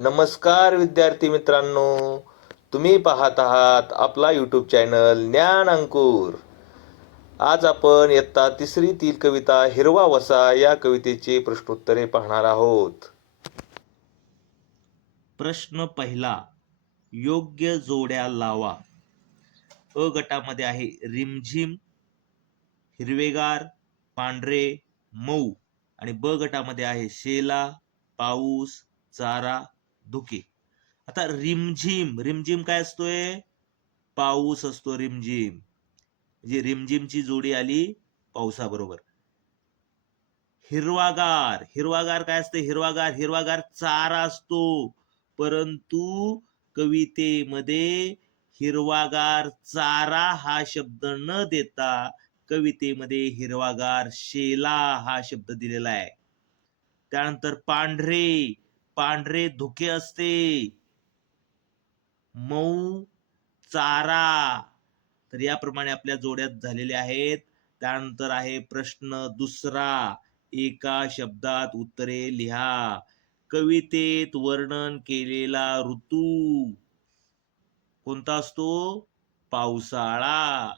नमस्कार विद्यार्थी मित्रांनो, तुम्ही पाहत आहात आपला यूट्यूब चॅनल ज्ञान अंकुर. आज आपण इयत्ता तिसरीतील कविता हिरवा वसा या कवितेचे प्रश्नोत्तरे पाहणार आहोत. प्रश्न पहिला, योग्य जोड्या लावा. अ गटामध्ये आहे रिमझिम, हिरवेगार, पांढरे, मऊ. आणि ब गटामध्ये आहे शेला, पाऊस, चारा, धुके. आता रिमझिम, रिमझिम काय असतोय? पाऊस असतो रिमझिम. म्हणजे रिमझिमची जोडी आली पावसाबरोबर. हिरवागार, हिरवागार काय असते? हिरवागार, हिरवागार चारा असतो. परंतु कवितेमध्ये हिरवागार चारा हा शब्द न देता कवितेमध्ये हिरवागार शेला हा शब्द दिलेला आहे. त्यानंतर पांढरे, पांढरे धुके असते. मऊ चारा. तर याप्रमाणे आपल्या जोड्यात झालेल्या आहेत. त्यानंतर आहे प्रश्न दुसरा, एका शब्दात उत्तरे लिहा. कवितेत वर्णन केलेला ऋतू कोणता असतो? पावसाळा.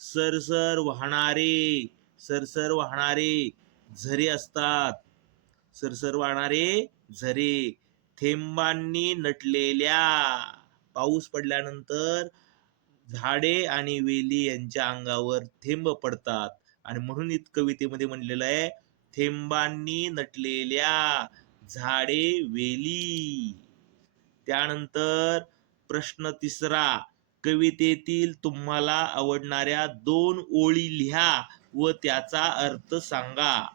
सरसर वाहणारे, सरसर वाहणारे झरे असतात. सरसर वाहणारे झरे. थेंबांनी नटलेल्या, पाऊस पडल्यानंतर झाडे आणि वेली यांच्या अंगावर थेंब पडतात आणि म्हणून कवितेमध्ये म्हणलेलं आहे थेंबांनी नटलेल्या झाडे वेली. त्यानंतर प्रश्न तिसरा, कवितेतील तुम्हाला आवडणाऱ्या 2 ओळी लिहा व त्याचा अर्थ सांगा.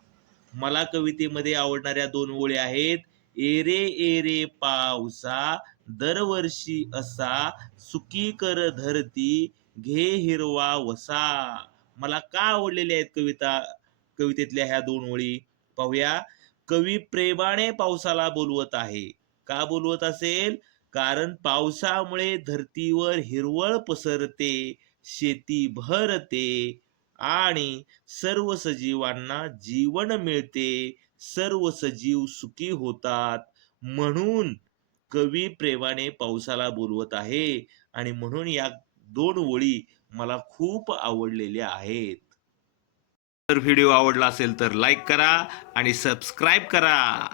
मला कवितेमध्ये आवडणाऱ्या 2 ओळी आहेत, एरे एरे पावसा दरवर्षी असा सुकी कर धरती घे हिरवा वसा. मला का आवडलेल्या आहेत कवितेतल्या ह्या 2 ओळी पाहूया. कवी प्रेमाने पावसाला बोलवत आहे. का बोलवत असेल? कारण पावसामुळे धरतीवर हिरवळ पसरते, शेती भरते आणि सर्व सजीवांना जीवन मिळते, सर्व सजीव सुखी होतात. म्हणून कवी प्रेमाने पावसाला बोलवत आहे आणि म्हणून या 2 ओळी मला खूप आवडलेल्या आहेत. जर व्हिडिओ आवडला असेल तर लाईक करा आणि सबस्क्राईब करा.